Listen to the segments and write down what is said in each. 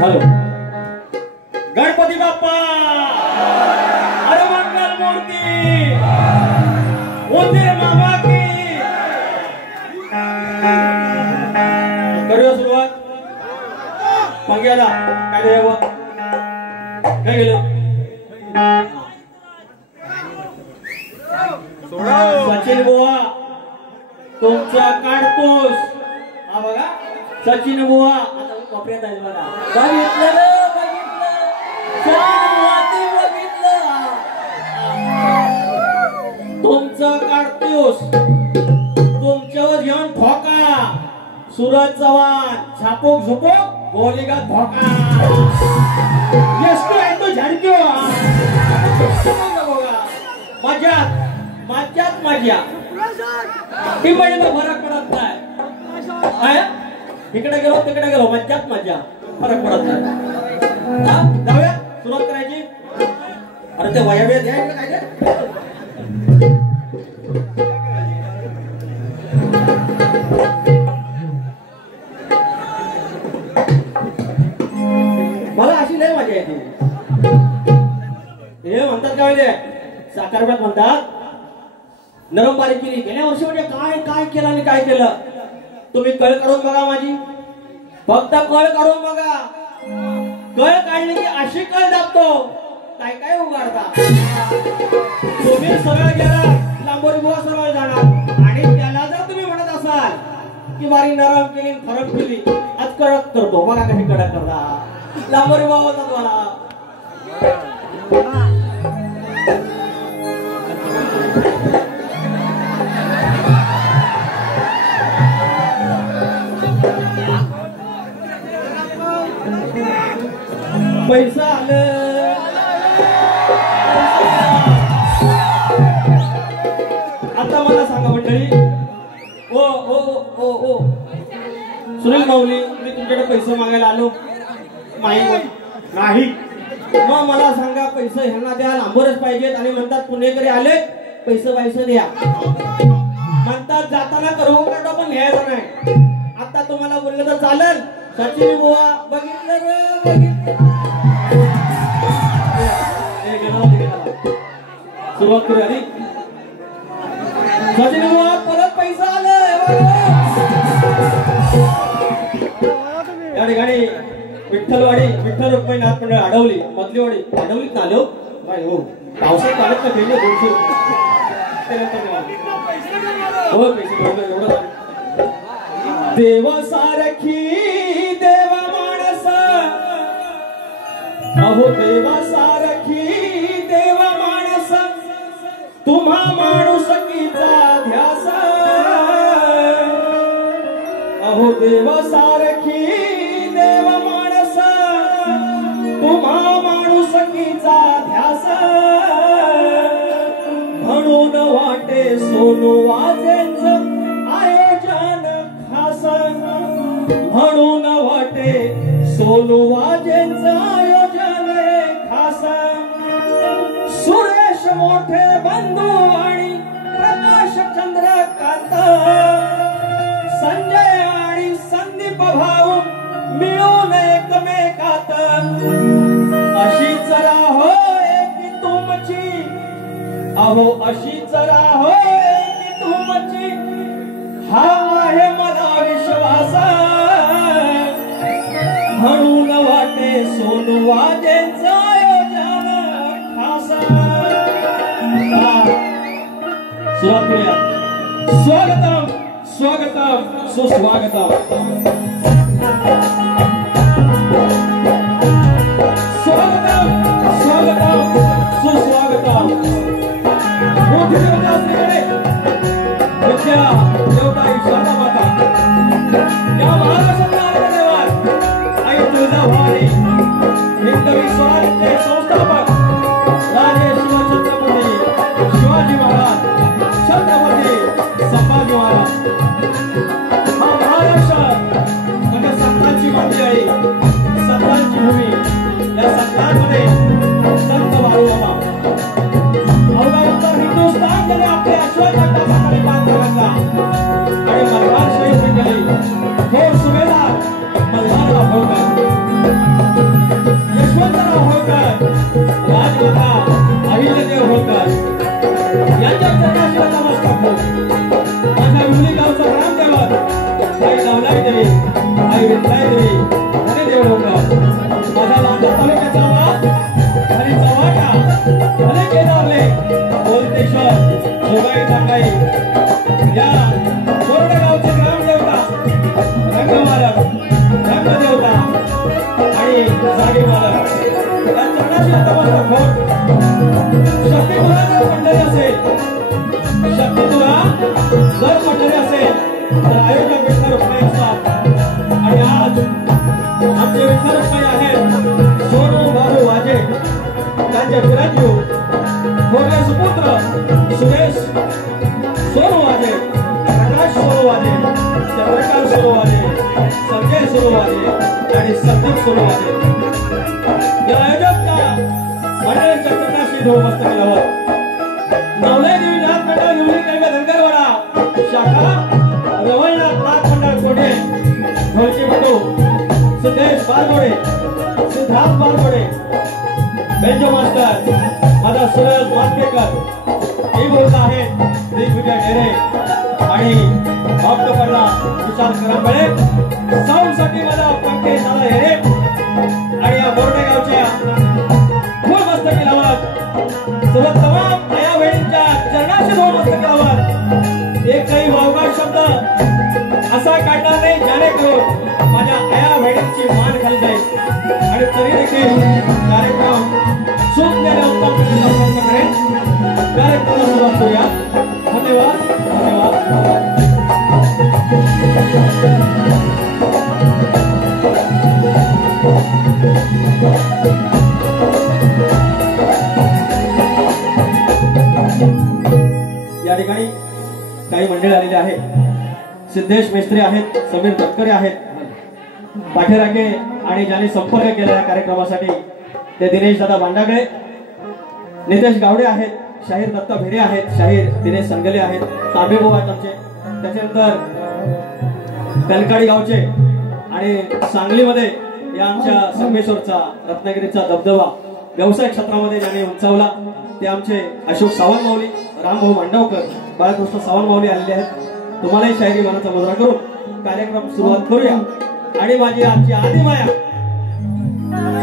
Hello Ganpati Bappa अरे मंगल मूर्ती उंदीर मामा की करूया सुरुवात पंग्याला काय द्यावं काय गेलं सचिन बुवा तुमचा काढतोस हा बघा सचिन बुवा आता कोपऱ्यात आहे बघा बघितलं तुमचं काढतोस तुमच्यावर घेऊन ठोका सूरज चव्हाण छापूक झुपूक गोलीगा धोका येतो आहे तो झडक्यो मजात मजात मजा ती म्हणजे फरक पडत नाही इकडे गेलो तिकडे गेलो मजात मजा फरक पडत नाही जाऊया सुरुवात करायची अरे ते वया बिया द्यायचं काय मला अशी लय मजा येते हे म्हणतात काय साखरब्यात म्हणतात नरम बारीक केली गेल्या वर्षी म्हणजे काय काय केलं आणि काय केलं तुम्ही कळ काढून बघा माझी फक्त कळ काढून बघा कळ काढली की अशी कळ दाबतो काय काय उगाडता तुम्ही सरळ गेला लांबोरी बुवा सरळ जाणार आणि त्याला जर तुम्ही म्हणत असाल की बारी नरम केली फरक केली आज कडक करतो बघा कशी कडक करता लांबोरी बुवा होता तुम्हाला पैसा आलं आता मला सांगा मंडळी ओ ओ ओ ओ सुनील माऊली मी तुमच्याकडे पैसे मागायला आलो नाही मग मला सांगा पैसे ह्यांना द्या लांबरच पाहिजेत आणि म्हणतात पुणेकरी आले पैसे द्या म्हणतात जाताना करू का पण घ्यायचं नाही आता तुम्हाला बोललं तर चालेल सचिन बुवा बघितलं सुरुवात करूया रे सचिन बुवा परत पैसा आलाय या ठिकाणी विठ्ठल रुक्मिणीनाथ मंडळ अडवली अडवलीत ना आलो नाही हो पावसाळ्यात आलेत का भेटले 200 हो पैसे एवढं देवा सारखी देवा माणस अहो देवा सारखी देवा माणस तुम्हा माणुसकीचा ध्यास अहो देवा सारखी देवा माणस तुम्हा माणुसकीचा ध्यास म्हणून वाटे सोनू वाजेंचं आयोजन खास म्हणून वाटे सोनू वाजेंचं आयोजन खास सुरेश मोठे बंधू आणि प्रकाश चंद्रकांत संजय आणि संदीप भाऊ मिळून एकमेकात अशीच राहो की तुमची अहो अशीच राहो की तुमची हा आहे मला विश्वास म्हणून वाटे सोनू वाजेंचं आयोजन खास सुरुवात करूया स्वागतम स्वागतम सुस्वागतम स्वागतम स्वागतम सुस्वागतम मोठे देवता असलेले विद्या देवता ईशाना माता या महाराष्ट्रातल्या आराध्यदेवात आई तुळजाभवानी हिंदवी स्वराज्याचे संस्थापक राजे शिवछत्रपती शिवाजी महाराज छत्रपती संभाजी महाराज हा महाराष्ट्र म्हणजे संतांची माती आहे ज्ञानेश्वर जोगाई सांगाई या कोरडे गावचे ग्रामदेवता रंगमालक रंगदेवता आणि जागे मालक या चरणाशी नतमस्तक होत शक्ती तुला जर मंडळी असेल शक्ती तुला जर मंडळी असेल तर आयोजक विठ्ठल रुक्माई असतात आणि आज आमचे विठ्ठल रुक्माई आहेत सोनू बाबू वाजे त्यांचे पुराजीव मोठे सुपुत्र सुरेश सोनू वाजे प्रकाश सोनू वाजे चंद्रकांत सोनू वाजे संजय सोनू वाजे आणि संदीप सोनू वाजे या आयोजकच्या मंडळाच्या चरणाशी धोमस्त केल्यावर नवले देवी नाथ मंडळ युवली कैव्य धनगरवाडा शाखा रवळनाथ नाथ मंडळ कोठे ढोलकी बटू सिद्धेश बारगोडे सिद्धार्थ बारगोडे बेंजो मास्टर माझा सुरज मातकेकर हे बोलत आहेत दिग्विजय ढेरे आणि डॉक्टर पडला विशाल करंबळे साऊंड साठी माझा पंकज दादा हेरे आणि या बोर्डे गावच्या मूळ मस्तकी लावत सर्व तमाम आया बहिणींच्या चरणाशी दोन मस्तकी लावत एकही वावगा शब्द असा काढणार नाही जेणेकरून माझ्या आया बहिणींची मान खाली जाईल आणि तरी देखील कार्यक्रम सुंदर उत्तम प्रयत्न करेन कार्यक्रमाला सुरुवात करूया धन्यवाद धन्यवाद या ठिकाणी काही मंडळ आलेले आहेत सिद्धेश मेस्त्री आहेत समीर तटकरे आहेत पाठीराखे आणि ज्यांनी संपर्क केला या कार्यक्रमासाठी ते दिनेश दादा भांडागळे नितेश गावडे आहेत शाहीर दत्ता भिरे आहेत शाहीर दिनेश संगले आहेत तांबेभाऊ आहेत आमचे त्याच्यानंतर कलकाडी गावचे आणि सांगलीमध्ये या आमच्या संगमेश्वरचा रत्नागिरीचा दबदबा व्यवसाय क्षेत्रामध्ये ज्यांनी उंचावला ते आमचे अशोक सावंत माऊली रामभाऊ मांडवकर बाळकृष्ण सावंत माऊली आलेले आहेत तुम्हालाही शायरी मनाचा मुजरा करून कार्यक्रम सुरुवात करूया आणि माझी आमची आदिमाया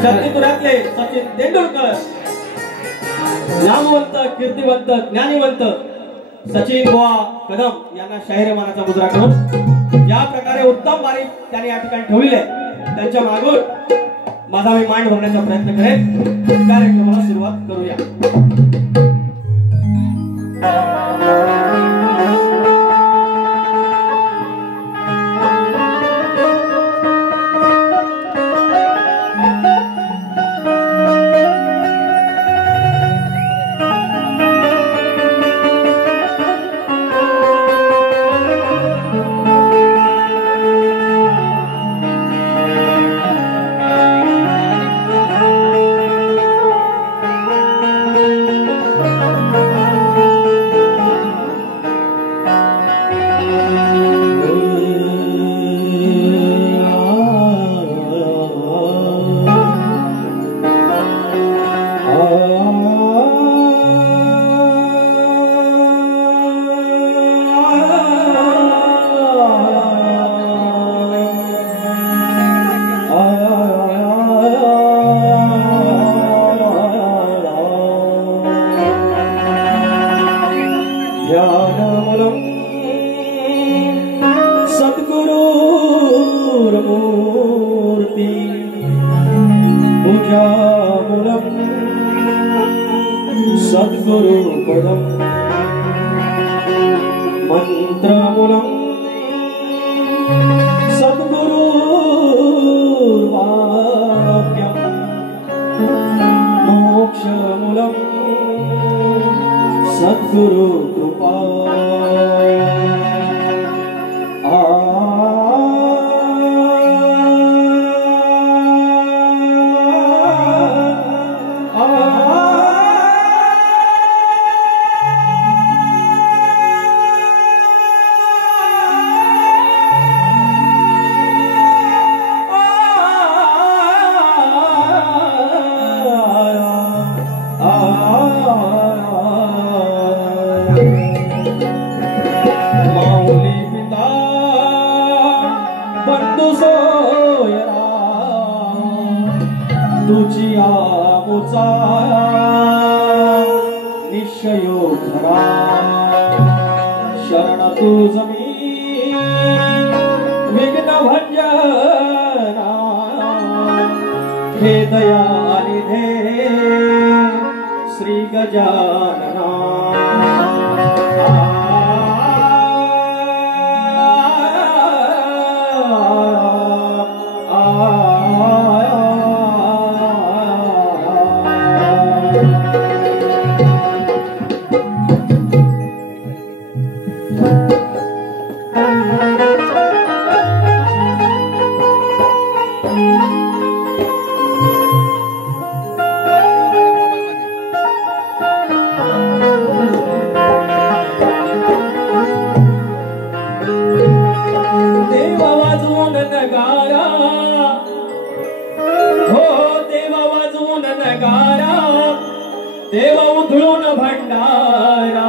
शक्तीपुरातले सचिन तेंडुलकर नामवंत कीर्तिवंत ज्ञानीवंत सचिन बुवा कदम यांना शाहिरी मानाचा मुजरा करून ज्या प्रकारे उत्तम बारीक त्यांनी या ठिकाणी ठेवले त्यांच्या मागून माझा मी मांड भरण्याचा प्रयत्न करेन कार्यक्रमाला सुरुवात करूया निश्चयो खरा तुझ मी विघ्न भंजना हे दयानिधे श्री गजानना देवा उधळून भंडारा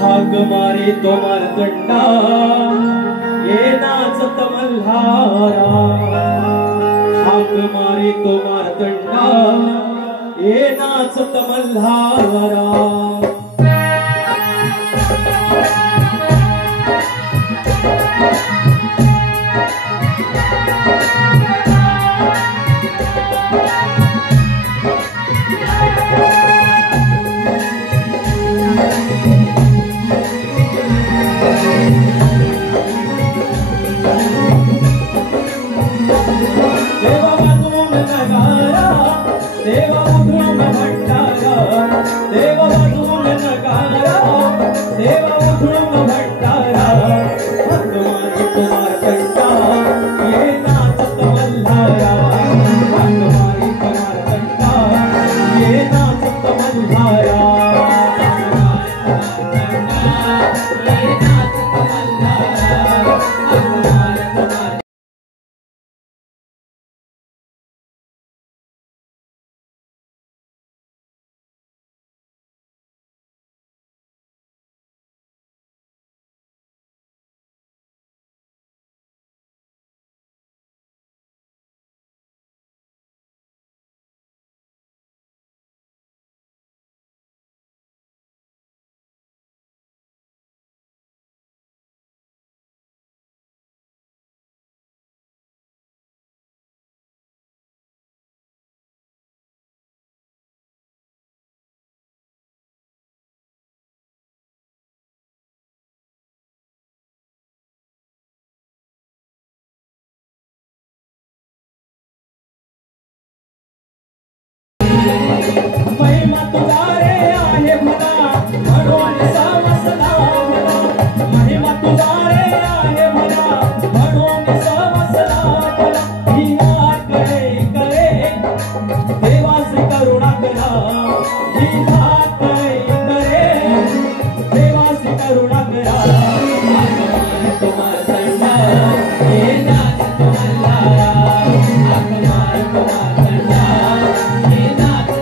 हाक मारी तो मारतंडा ये नाचत मल्हारा हाक मारी तो मारतंडा ये नाचत मल्हारा महिमा तुझा रे आहे भला म्हणून समजला भला महिमा तुझा रे आहे भला म्हणून समजला भला ही हात करे करे देवाची करुणा करा ही हात करे देवाची करुणा करा तुम्हारा संडा ये नाच तुम्हारा तुम्हारा संडा ये नाच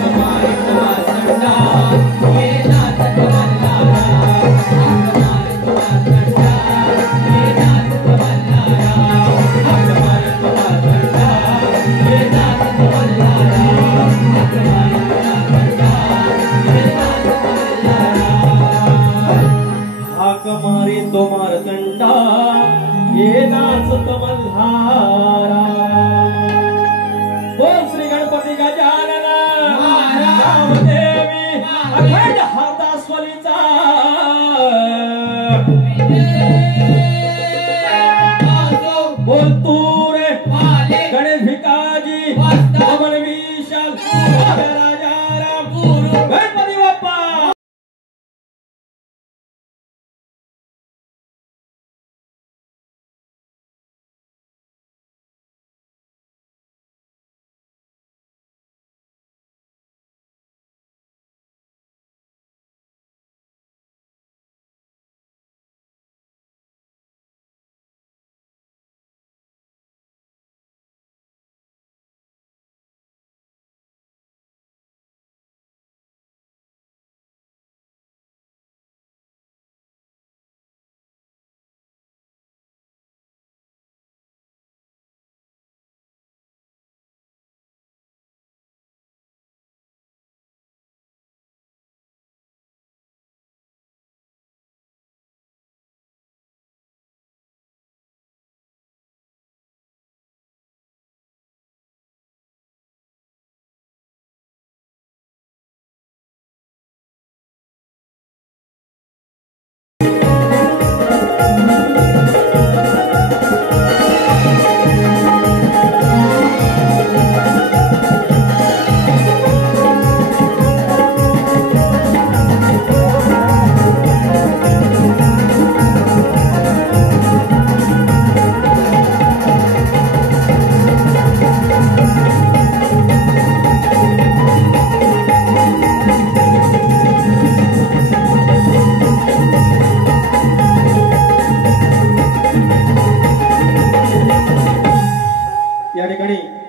Come on. गणपती बाप्पा.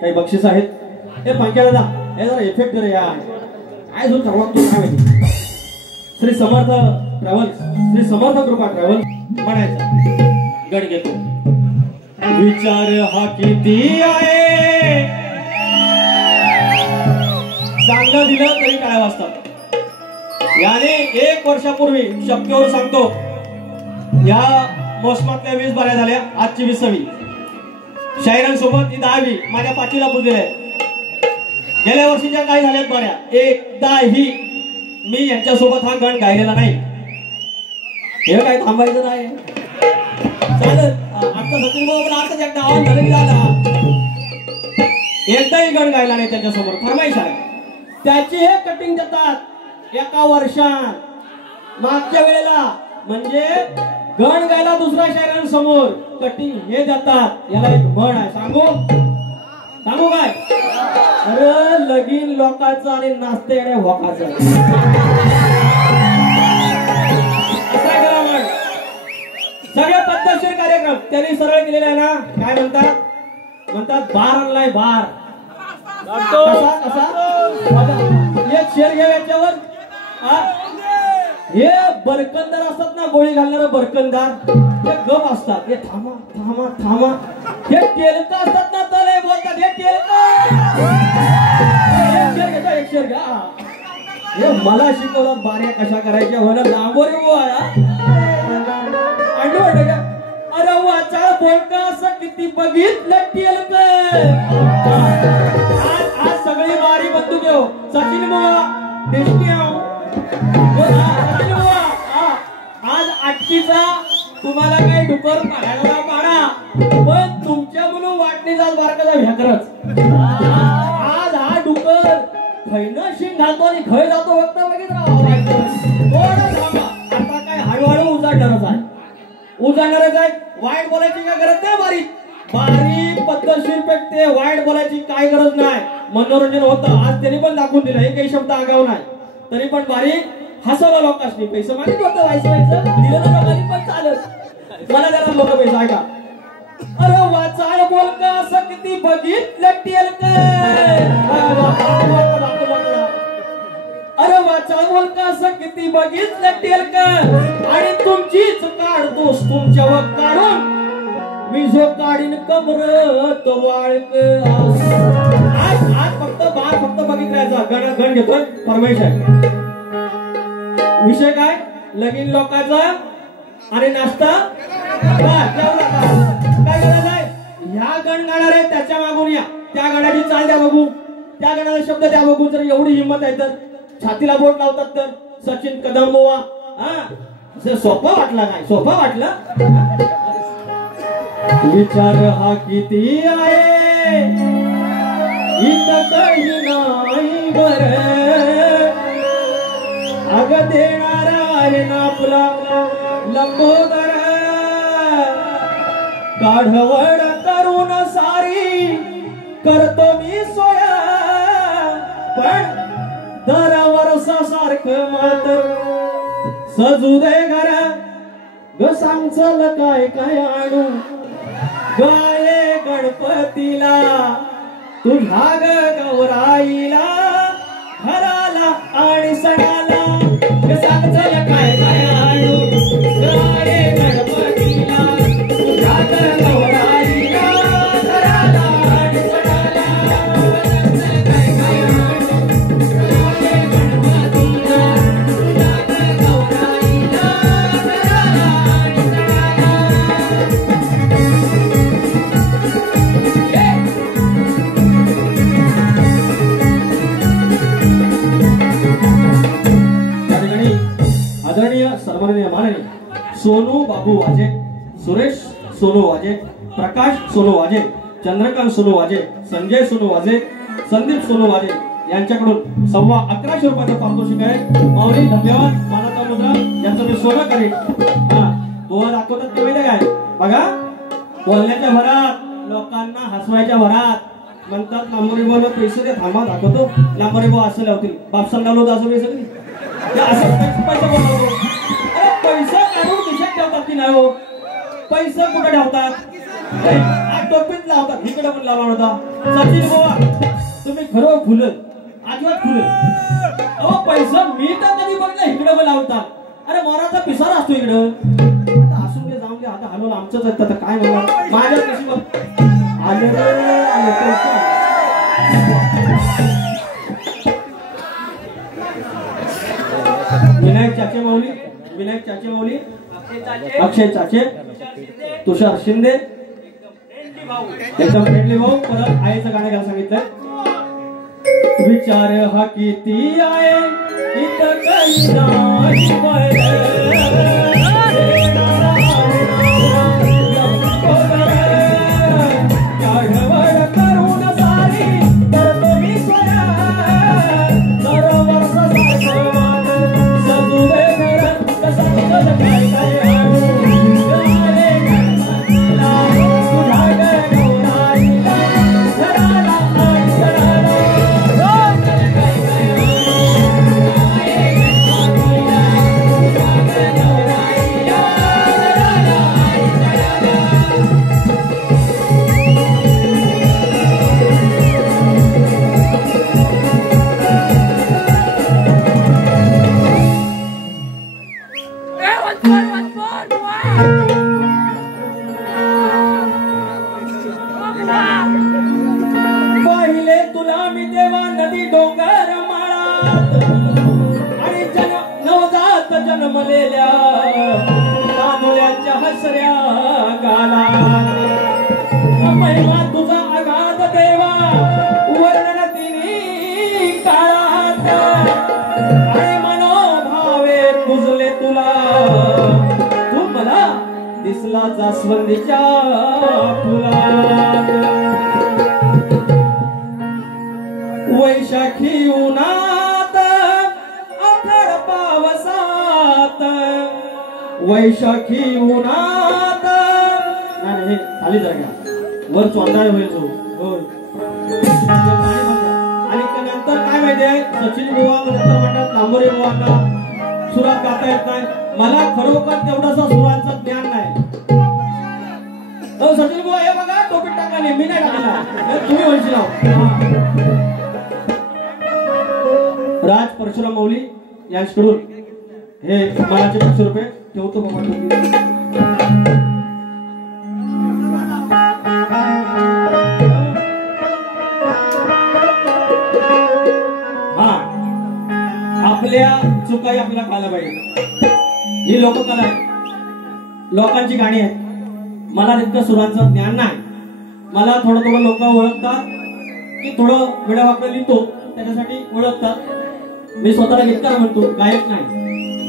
काही बक्षीस आहेत. हे पंख्या दादा हे जरा इफेक्ट कर या. काय झोन करवा तू काय माहिती. श्री समर्थ ट्रॅव्हल्स, श्री समर्थ कृपा ट्रॅव्हल्स म्हणायचा गड घेतो. विचार हा किती आहे, चांगलं दिलं तरी काय वाजतात. याने 1 वर्षापूर्वी शक्यवर सांगतो या मोसमातल्या 20 बाऱ्या झाल्या, आजची 20वी. शाहिरांसोबत ही 10वी माझ्या पाठीला पुजलेली आहे. गेल्या वर्षीच्या काही झाल्यात बाऱ्या, एकदाही मी यांच्यासोबत हा गण गायलेला नाही. हे काय थांबायचं नाही. चालत आता सचिन भाऊ आता एकदा आवाज झाला, एकदाही गण गायला नाही त्यांच्यासमोर. फरमाईश आहे त्याची. हे कटिंग देतात 1 वर्षात. मागच्या वेळेला म्हणजे गण गायला दुसऱ्या शायरांसमोर कटिंग हे देतात. याला एक म्हण आहे, सांगू काय. अरे लगीन लोकांचं आणि नाचते येण्या होकाचं. सगळे पद्धतशीर कार्यक्रम त्यांनी सरळ केलेले आहे ना. काय म्हणतात बार आणलाय बार. एक शेर घ्या याच्यावर. हे बरकंदार असतात ना, गोळी घालणारे बरकंदार, हे गप असतात. हे थांबा थांबा थांबा. हे तेलका असतात ना, तर हे बोलतात हे तेलका. एक शेर घ्या. हे मला शिकवलं बाऱ्या कशा करायच्या. मला लांबोरी अंडू का. अरे वाचा बोलका असं किती बघितलं तेलका. आज सगळी बारी बंदूक घेऊ. सचिन बुवा देशकी आज आटकीचा तुम्हाला काही डुकर पाडायला पाडा, पण तुमच्या म्हणून वाटणी जात बारकाचा भ्याकरच. आज हा डुकर खैनं शिंग घालतो आणि खै जातो फक्त बघितलं. आता काय हळूहळू उजाडणारच आहे. वाईट बोलायची काय गरज नाही. बारीक पद्धतशीर पेटते. वाईट बोलायची काय गरज नाही. मनोरंजन होतं. आज त्यांनी पण दाखवून दिलं. हे काही शब्द आगाव नाही, तरी पण बारीक हसवलं लोकांनी. पैसे मागितलं होतं व्हायचं दिलं ना लोकांनी पण चालत. मला जरा लोक पैसे ऐका. अरे वाचाल बोल का असं किती बघितलं तेलका. अरे वाचाल बोल का असं किती बघितलं तेलका. आणि तुमचीच काढतोस तुमच्यावर काढून मी जो काढीन कमरत वाळक. आज फक्त बार फक्त बघितल्याचा गण घेतोय. फरमाईश आहे. विषय काय लगीन लोकांचा आणि नाश्ता. काय गरज आहे. ह्या गण गाणार आहे त्याच्या मागून या. त्या गणाची चाल द्या बघू. त्या गणाचा शब्द द्या बघू. जर एवढी हिंमत आहे तर छातीला बोट लावतात तर सचिन कदम बुवा. सोपा वाटला नाही. सोपा वाटला. विचार हा किती आहे इथं काही नाही. वर अग देणारा आहे ना आपला लंबोदर काढवड करून सारी करतो मी सोया पण दर वर्षासारखं मात्र सजू दे घर ग सांगचल काय काय आणू गाये गणपतीला तुझ्या ग गौराईला घराला आणि सणाला ग सांगचल काय काय आणू गाये गणपतीला तुझ्या ग गौराईला घराला आणि सणाला काय काय आणू गाये गणपतीला तुझ्या ग गौराईला घराला आणि आदरणीय सन्माननीय माननीय सोनू बाबू वाजे, सुरेश सोनू वाजे, प्रकाश सोनू वाजे, चंद्रकांत सोनू वाजे, संजय सोनू वाजे, संदीप सोनू वाजे यांच्याकडून 11,15 रुपयाचं पारितोषिक आहे. माऊली धन्यवाद. मानाचा मुद्रा याचं मी सोनं करेन. हा बोल दाखवतात ते माहिती काय बघा बोलण्याच्या भरात लोकांना हसवायच्या भरात म्हणतात लांबोरी बोल पैसे दे थांबा दाखवतो लांबोरी बोल असं लावतील बापसान लावलो तर असं सगळी पैसे बोलवतो. अरे पैसा काढून खिशात ठेवतात की नाही हो पैसा कुठे ठेवतात टोपीत लावतात इकडे पण लावला होता. सचिन बोवा तुम्ही खरं फुलं अजिबात फुलं अहो पैसा मी तर कधी बघलं इकडे पण लावतात. अरे मोराचा पिसारा असतो इकडं आता असून दे जाऊन दे आता हलवलं आमचंच आहे आता काय म्हणणार माझ्या कशी बघ विनायक चाचे माऊली, विनायक चाचे माऊली, अक्षय चाचे, तुषार शिंदे एकदम फ्रेंडली भाऊ. परत आईचं गाणं घ्यायला सांगितलं. विचार हा किती आहे इथं काही पाहिले तुला मी देवा नदी डोंगर माळात आणि नवजात जन्मलेल्या तांदुळ्याच्या हसऱ्या गालात महिमा तुझा अगाध देवा वर्णन तिनी काळात आणि मनोभावे तुझले तुला तू मला दिसला जास्वंदीच्या फुलात वैशाखी उन्हात आखड पावसात वैशाखी उन्हात नाही हे खाली जागा वर चोंदाळ होईल तो होय आणि नंतर काय माहिती आहे सचिन बुवा नंतर म्हणतात लांबोरे बुवांना सुरात गाता येत नाही. मला खरोखर तेवढासा सुरांचं ज्ञान नाही. सचिन बुवा हे बघा टोपी टाकला मी नाही टाकला तुम्ही म्हणशील राज परशुराम माऊली यांच्याकडून हे मनाचे 500 रुपये ठेवतो बाबा. हा आपल्या चुकाई आपल्याला कळायला पाहिजे. ही लोककला आहे लोकांची गाणी आहेत. मला तितकं सुरांचं ज्ञान नाही. मला थोडं थोडं लोक ओळखतात की थोडं वेळावाकडे लिहितो त्याच्यासाठी ओळखतात. मी स्वतःला गीतकार म्हणतो गायक नाही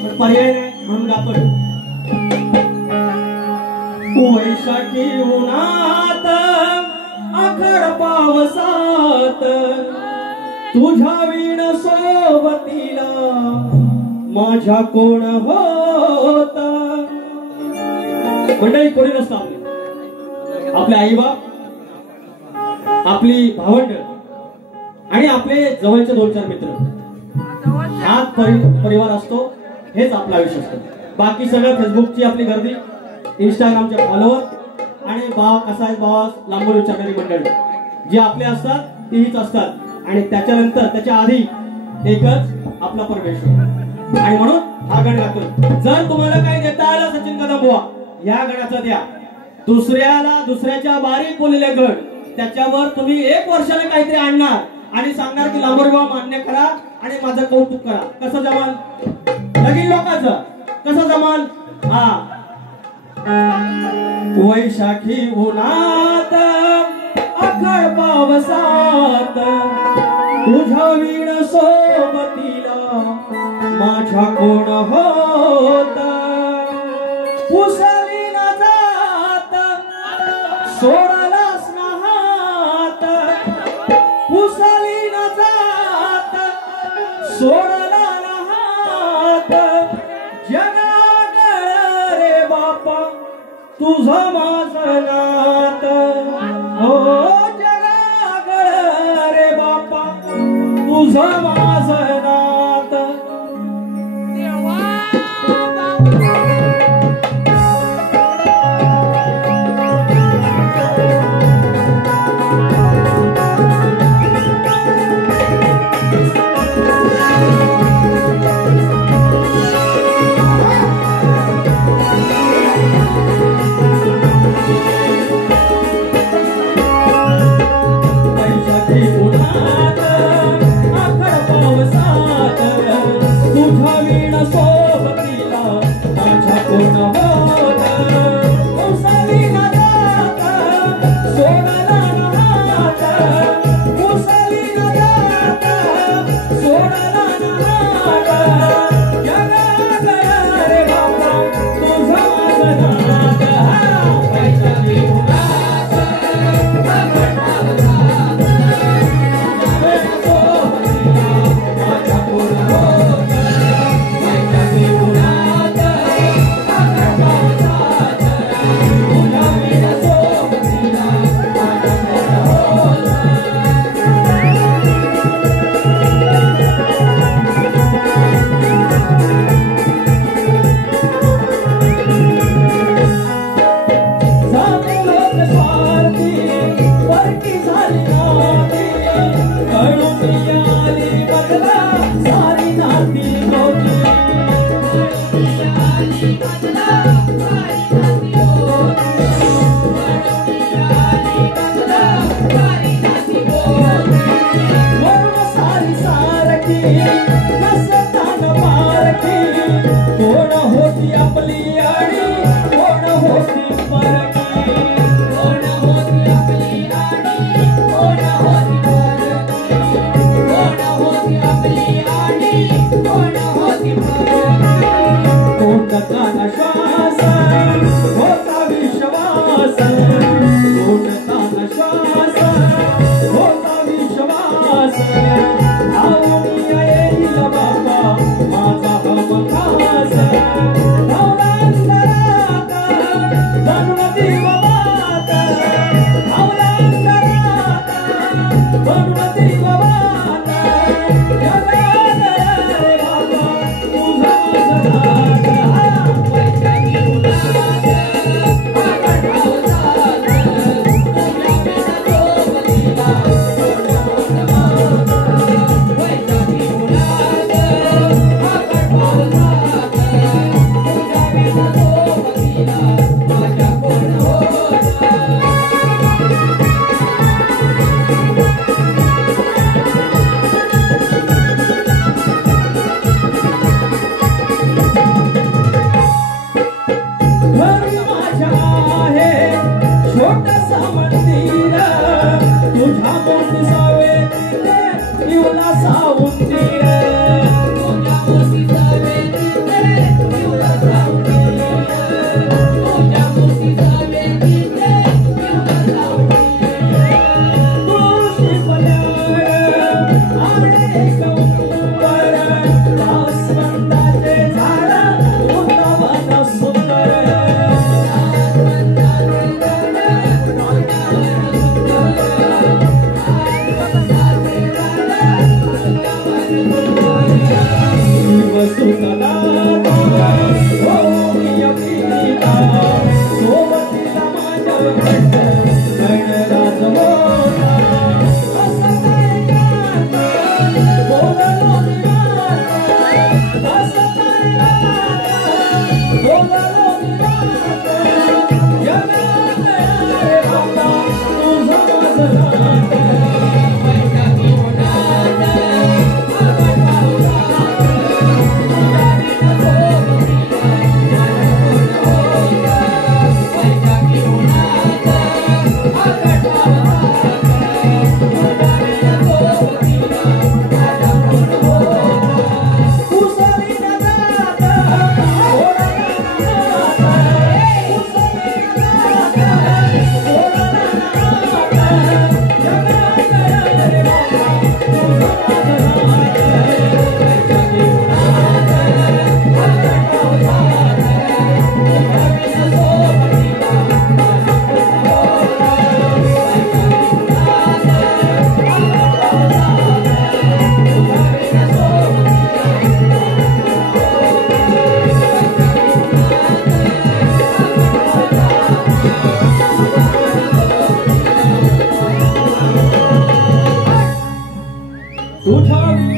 पण पर्याय नाही म्हणून गातो. वैशाखी उन्हात आखड पावसात तुझ्या विण सोबतीला माझ्या कोण होता. मंडळी कोणी नसतं आपले आई बाप, आपली भावंड आणि आपले जवळचे 2-4 मित्र, हाच परिवार असतो. हेच आपलं आयुष्य असतं. बाकी सगळं फेसबुकची आपली गर्दी, इंस्टाग्रामचे फॉलोअर आणि भाव कसा आहे भावा लांबून विचारणारी मंडळी जी आपले असतात तीच असतात. आणि त्याच्यानंतर त्याच्या आधी एकच आपला परमेश्वर. आणि म्हणून हा गण गातो. जर तुम्हाला काही देता आलं सचिन कदम बुवा या गणाचा द्या. दुसऱ्याच्या बारीक बोललेले गण त्याच्यावर तुम्ही 1 वर्षाने काहीतरी आणणार आणि सांगणार की लांबोरगाव मान्य करा आणि माझं कौतुक करा. कसं जमाल? लगीन लोकांचं कसं जमाल? हा वैशाखी उन्हात आखाड पावसात तुझ्या वीण सोबतीला माझ्या कोण होता. पुसली न जात सोडलास ना हात, पुसली न जात सोडला ना हात. जगागळ रे बापा तुझं माझं नात. हो जगागळ रे बापा तुझं माझं नात.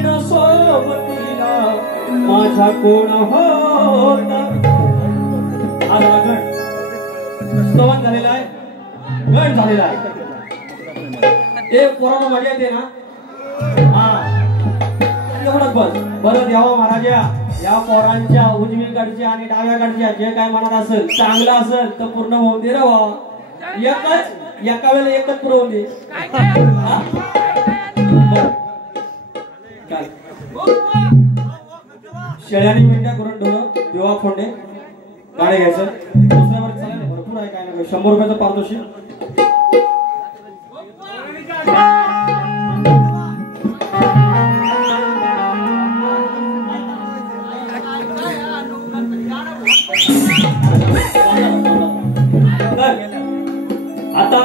न सोबतीला माझा कोण होता. आज गण स्तवन झालेला आहे, गण झालेला आहे. ते पोरांना मजा येते ना. हा एवढंच बस. बरं देवा महाराजा या पोरांच्या उजवीकडच्या आणि डाव्याकडच्या जे काय मनात असेल चांगलं असेल तर पूर्ण होऊन दे रे बाबा. एकच एका वेळेला एकच पुरवून दे. शेळ्याने मेंढ्या करून ठेवलं देवा फोंडे गाडी घ्यायचं. दुसऱ्यावर चालेल भरपूर आहे काय नाही. 100 रुपयाचं पारितोषिक. आता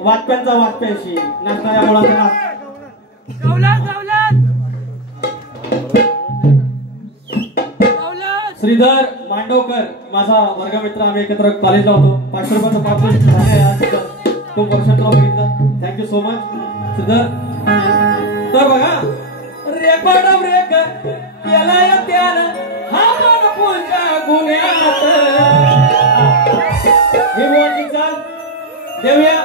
वाटप्यांचा वाटप्याशी नाचणाऱ्या मुलांचा श्रीधर मांडवकर माझा वर्गमित्र. आम्ही एकत्र कॉलेजला होतो. 500 रुपयाचं पारितोषिक खूप वर्षांना बघितलं. Thank you so much Shridhar. तर बघा रेकॉर्ड ब्रेक केलाय त्यानं हा मनपूरच्या गुन्ह्यात. हे वॉटिंग चाल देऊया.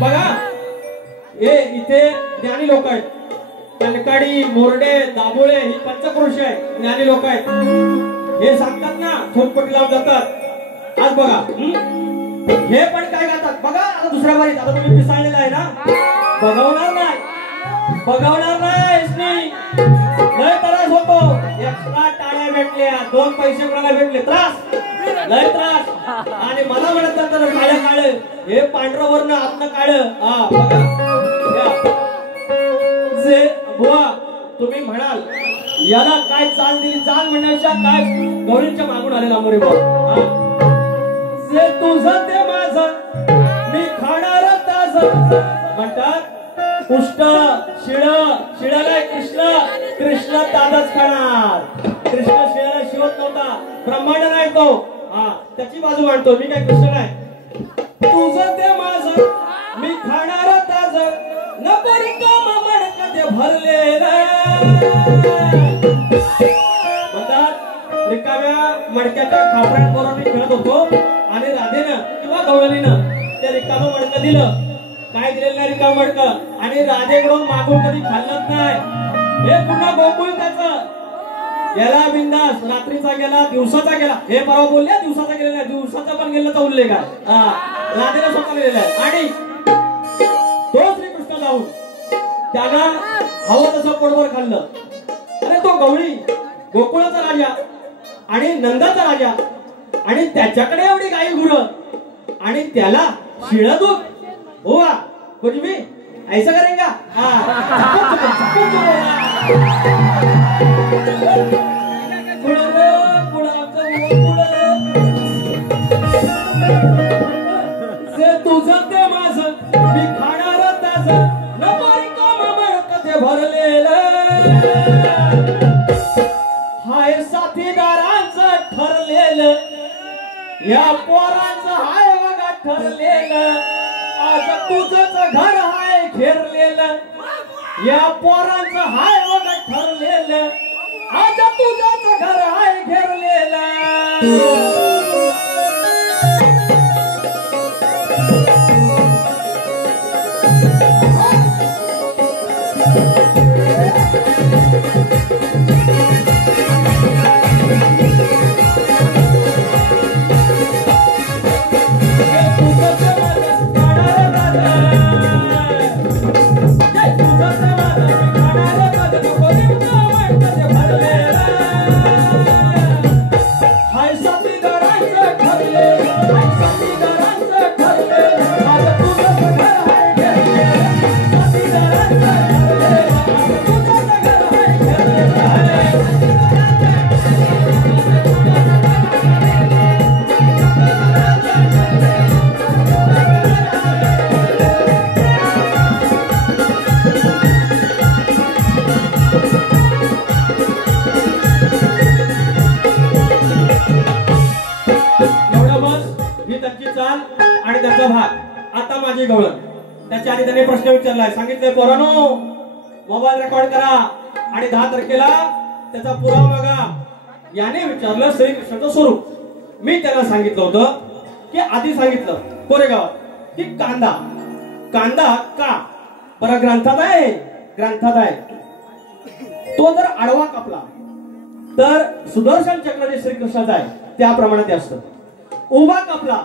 बघा हे इथे ज्ञानी लोक आहेत. कनकाडी मोरडे दाभोळे ही पंचक्रोश आहे. ज्ञानी लोक आहेत. हे सांगतात ना झोपपट्टी लावून जातात. आज बघा हे पण काय करतात बघा. आता दुसऱ्या बारीत आता तुम्ही पिसाळलेला आहे ना. बघवणार नाही लय त्रास होतो. एक्स्ट्रा टाळ्या भेटल्या 2 पैसे कोणाला भेटले त्रास लय त्रास. आणि मला म्हणत तर काळं काळं हे पांढरं वर्ण आतनं काळं. हा बघा जे बुवा तुम्ही म्हणाल याला काय चाल दिली. चाल म्हणण्याच्या काय गौरींच्या मागून आलेला मोरे बुवा. जे तुझं ते माझं मी खाणार ताज म्हणतात. पुष्ट शिळाला कृष्ण ताजच खाणार. कृष्ण शिळाला शिवत नव्हता. ब्रह्मांड नाही तो. हा त्याची बाजू मांडतो मी. काय कृष्ण नाही. तुझं ते माझं मी खाणार ताज नको रिकामा मडकं ते भरलेलं. म्हणतात रिकाम्या मडक्याच्या खापऱ्यांबरोबर मी खेळत होतो आणि राधेनं किंवा गवळणीनं ते रिकामं मडकं दिलं. काय दिलेलं नाही रिकामं मडकं. आणि राधेकडून मागून कधी खाल्लंच नाही. हे पुन्हा गोकुळ त्याचं गेला बिंदास. रात्रीचा गेला दिवसाचा गेला. हे परवा बोलले दिवसाचा गेलेला नाही. दिवसाचा पण गेल्याचा उल्लेख आहे. राधेला स्वतः लिहिलेला आहे. आणि तो श्रीकृष्ण जाऊन त्याला हवं तसं पोटभर खाल्लं. अरे तो गवळी गोकुळाचा राजा आणि नंदाचा राजा आणि त्याच्याकडे एवढी गाई गुरं आणि त्याला शिळं दूध. हो कुछ भी ऐसा करेगा. तुझं ते माझं मी खाणार ताज नको रिकामं मडकं ते भरलेलं. हाय साथीदारांचं ठरलेलं या पोरांचं हाय बघा ठरलेलं. आज तुझंच घर हाय घेरलेलं या पोरांचं हाय त्याच्या आधी त्याने प्रश्न विचारलाय, सांगितलंय पोरांनो मोबाईल रेकॉर्ड करा आणि 10 तारखेला त्याचा पुरावा बघा. याने विचारलं श्रीकृष्णाचं स्वरूप. मी त्याला सांगितलं होतं की आधी सांगितलं कोरेगावात की कांदा कांदा का बरं ग्रंथात आहे. तो जर आडवा कापला तर सुदर्शन चक्र जे श्रीकृष्णाचं आहे त्याप्रमाणे ते असतं. उभा कापला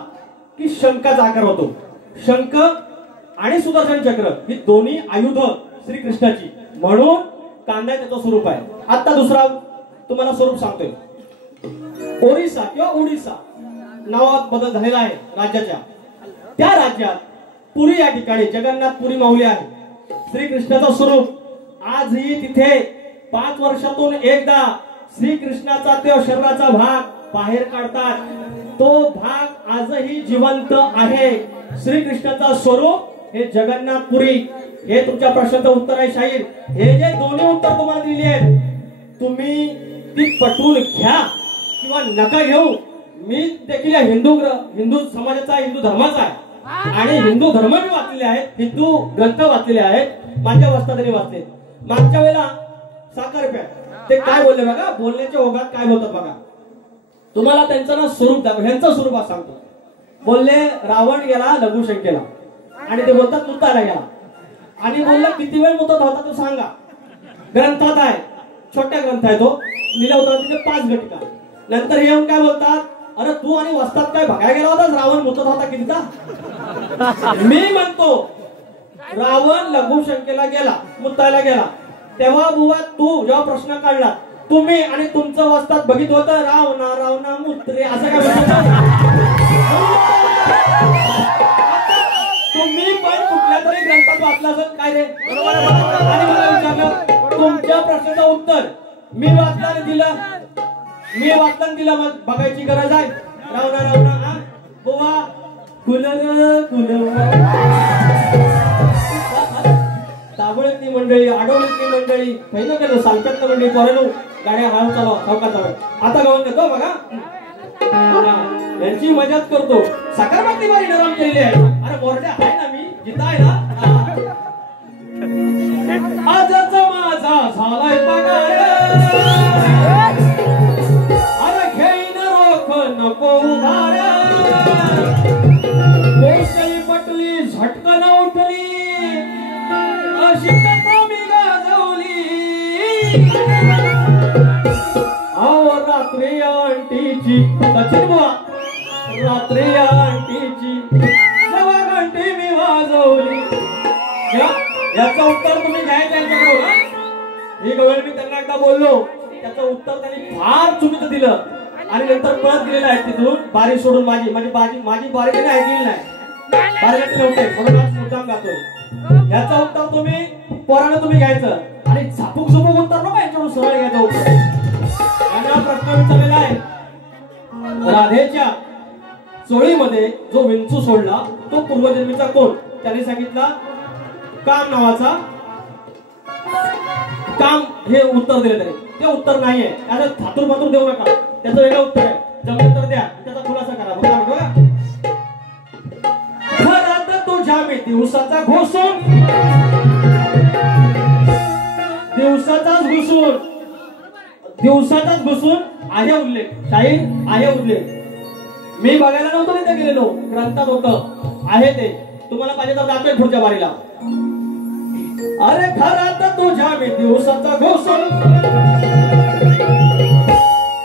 की शंखाचा आकार होतो. शंख आणि सुदर्शन चक्र ही दोन्ही आयुध श्रीकृष्णाची, म्हणून कांदा त्याचं स्वरूप आहे. आता दुसरा तुम्हाला स्वरूप सांगतोय. ओरिसा किंवा ओडिसा नावात बदल झालेला आहे राज्याच्या. त्या राज्यात पुरी या ठिकाणी जगन्नाथपुरी माऊली आहे. श्रीकृष्णाचं स्वरूप आजही तिथे 5 वर्षातून एकदा श्रीकृष्णाचा त्या शरीराचा भाग बाहेर काढतात. तो भाग आजही जिवंत आहे. श्रीकृष्णाचा स्वरूप हे जगन्नाथपुरी. हे तुमच्या प्रश्नाचं उत्तर आहे शाहीर. हे जे दोन्ही उत्तर तुम्हाला दिली आहेत तुम्ही ती पटवून घ्या किंवा नका घेऊ. मी देखील हिंदू समाजाचा हिंदू धर्माचा आहे आणि हिंदू धर्म मी वाचलेले आहेत, हिंदू ग्रंथ वाचलेले आहेत, माझ्या वस्तादारी वाचले. मागच्या वेळेला साखरप्यात ते काय बोलले बघा, बोलण्याच्या ओघात काय बोलतात बघा. तुम्हाला त्यांचं ना स्वरूप दाखव, ह्यांचं स्वरूप सांगतो. बोलले रावण गेला लघुशंकेला आणि ते बोलतात मुताला गेला आणि बोलला किती वेळ मुतत होता तो सांगा. ग्रंथात आहे, छोट्या ग्रंथ आहे तो, लिहिला होता तिथे 5 घटिका. नंतर येऊन काय बोलतात, अरे तू आणि वस्तात काय बघायला गेला होता, रावण मुतत होता कितीचा. मी म्हणतो रावण लघुशंकेला गेला, मुतायला गेला, तेव्हा बुवा तू जेव्हा प्रश्न काढला तुम्ही आणि तुमचं वस्तात बघित होतं रावणा मुत्रे असं काय तुम्ही पण कुठल्या तरी ग्रंथात वाचला असेल काय रे. आणि मला विचारलं तुमच्या प्रश्नाचं उत्तर मी वाचताना दिलं मग बघायची गरज आहे. रावणा बुवा दाबोळीतली मंडळी, आडवलीतली मंडळी, पहिलं केलं सालपेतलं मंडळी, पोरांनो गाड्या हळू चालवा, सावकाश चालवा. आता गाऊन देतो बघा, यांची मजाच करतो. सकारात्मक वारी नरम केलेली आहे. अरे बोरड्या आहे ना मी जिथं आहे ना. आजच माझा झालाय पगार, अरे घेईन रोख नको उधार, कोसळी पटली झटकन उठली अशी कथा मी गाजवली. अहो रात्री अंटीची सचिन बुवा, रात्री अंटीची जेव्हा घंटी मी वाजवली. याचं उत्तर तुम्ही घ्यायचं त्यांच्याकडून. ही गवळ मी त्यांना एकदा बोललो, त्याचं उत्तर त्यांनी फार चुकीचं दिलं आणि नंतर पळत गेलेलं आहे तिथून. बारी सोडून माझी बारी त्यांनी ऐकली नाही, बारीला नव्हते म्हणून आज मुद्दाम गातोय. याचं उत्तर तुम्ही पोरानं तुम्ही घ्यायचं आणि झापूक झुपूक उत्तर नको यांच्याकडून सरळ घ्यायचं उत्तर. यांना प्रश्न विचारलेला आहे, राधेच्या चोळीमध्ये जो विंचू सोडला तो पूर्वजन्मीचा कोण. त्यांनी सांगितला काम नावाचा. काम हे उत्तर दिले तरी ते उत्तर नाहीये. त्याचं थातूर मातूर देऊ नका, त्याचं वेगळं उत्तर आहे. जमलं तर द्या, त्याचा खुलासा करा. बघा घरात तुझ्या मी दिवसाचा घुसून दिवसातच घुसून आहे उल्लेख, शाहीर आहे उल्लेख. मी बघायला नव्हतो तिथे गेलेलो, ग्रंथात होतं आहे ते. तुम्हाला पाहिजे तर दाखवेल पुढच्या बारीला. अरे घरात तुझ्या मी दिवसाचा घुसून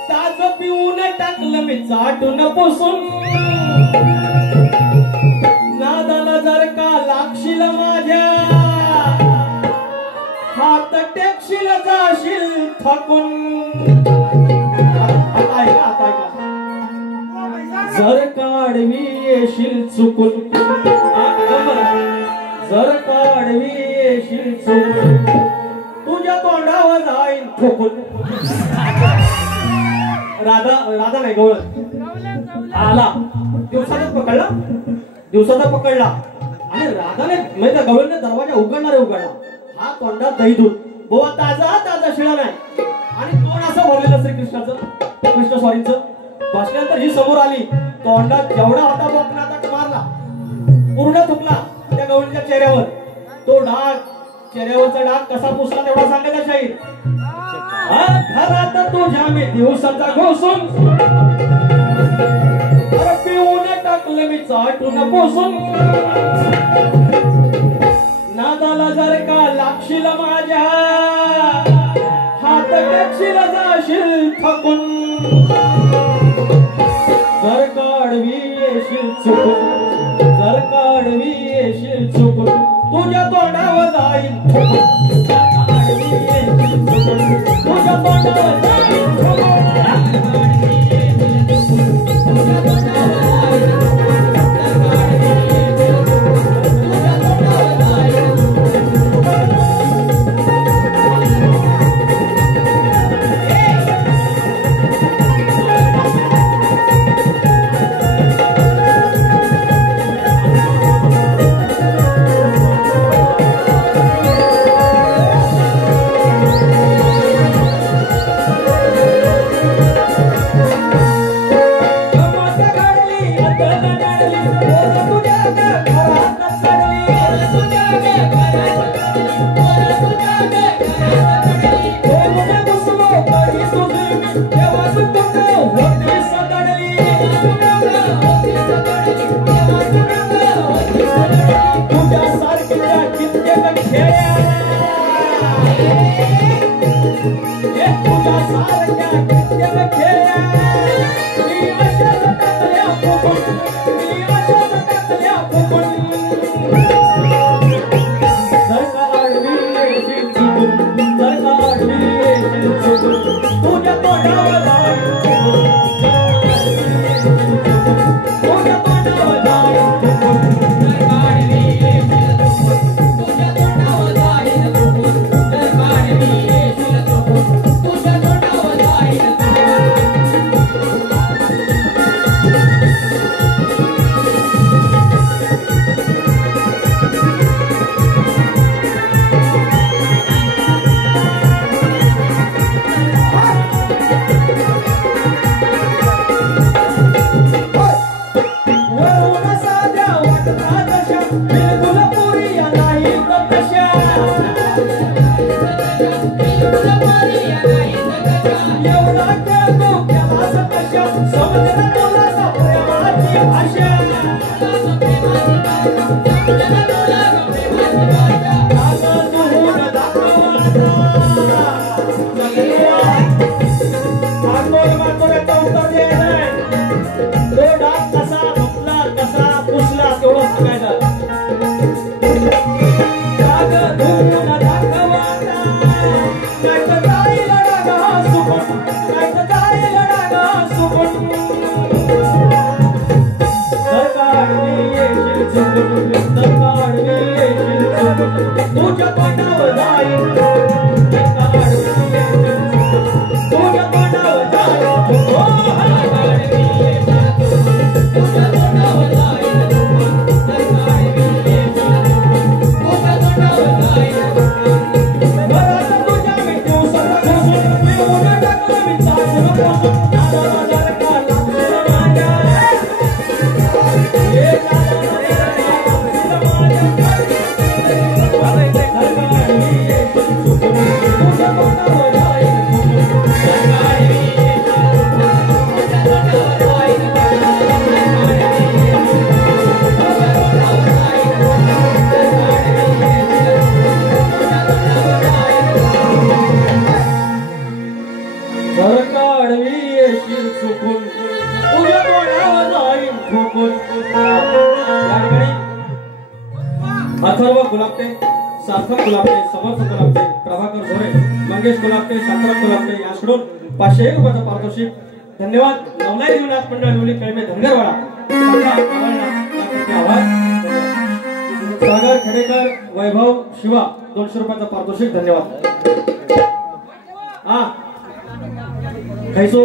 ताज पिऊन टाकलं मी चाटून पुसून. नादाला जर का लागशील माझ्या हात टेकशील जाशील थकून. आता ऐका जर काढवी येशील चुकून, जर काढवी येशील चुकून तुझ्या तोंडावर जाईन ठोकून. राधा नाही गवळ आला, दिवसातच पकडला, दिवसाचा पकडला आणि राधाने म्हणजे गवळने दरवाजा उघडला. हा तोंडात दही दूध बोवा ताजा शिळा नाही आणि तोंड असं भरलेलं श्रीकृष्णाचं, कृष्ण स्वारीचं. बसल्यानंतर ही समोर आली, तोंडात जेवढा होता बोकनाचा मारला, पूर्ण थुकला त्या गवळीच्या चेहऱ्यावर. तो डाग, चेहऱ्यावरचा डाग कसा पुसला तेवढा सांगायचा शाहीर. घरात तुझ्या मी दिवसाचा घुसून पिऊन टाकलं मी चाटून पुसून. नादाला जर का लागशील माझ्या हात टेकशील जाशील थकून. जर काढवी येशील चुकून, जर काढवी येशील चुकून तुझ्या तोंडावर जाईल ठोकून. तुझ्या तोंडावर जाईल ठोकून. तुझ्या सार्थक कोल्हापे, समर्थ कोल्हापे, प्रभाकर झोरे, मंगेश कोल्हापे, शांतराम कोल्हापे याकडून 501 रुपयाचं पारितोषिक. धन्यवाद. नवलाई देवनाथ मंडळ निवली कळमे धनगरवाडा सागर खेडेकर, वैभव शिवा 200 रुपयाचं पारितोषिक. धन्यवाद. हा कैसो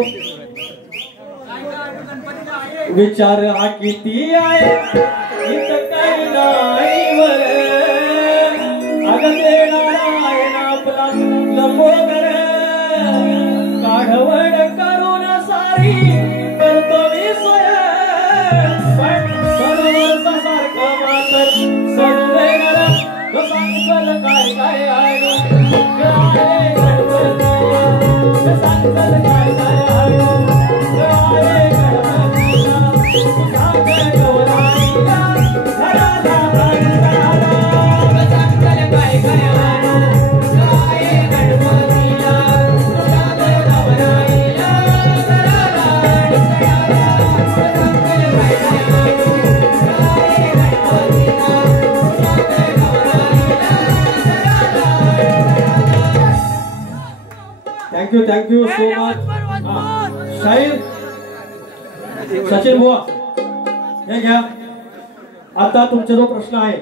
विचार हा किती आहे इत काही नाही वर अगते नारायण आपला लंबोदर काढवड करून सारी करतो विसर सरोवर सारखा मातर सर्वेगर सांगल काय काय आहे सांगल काय काय थँक्यू सो मच. शाहीर सचिन बुवा हे घ्या. आता तुमचा जो प्रश्न आहे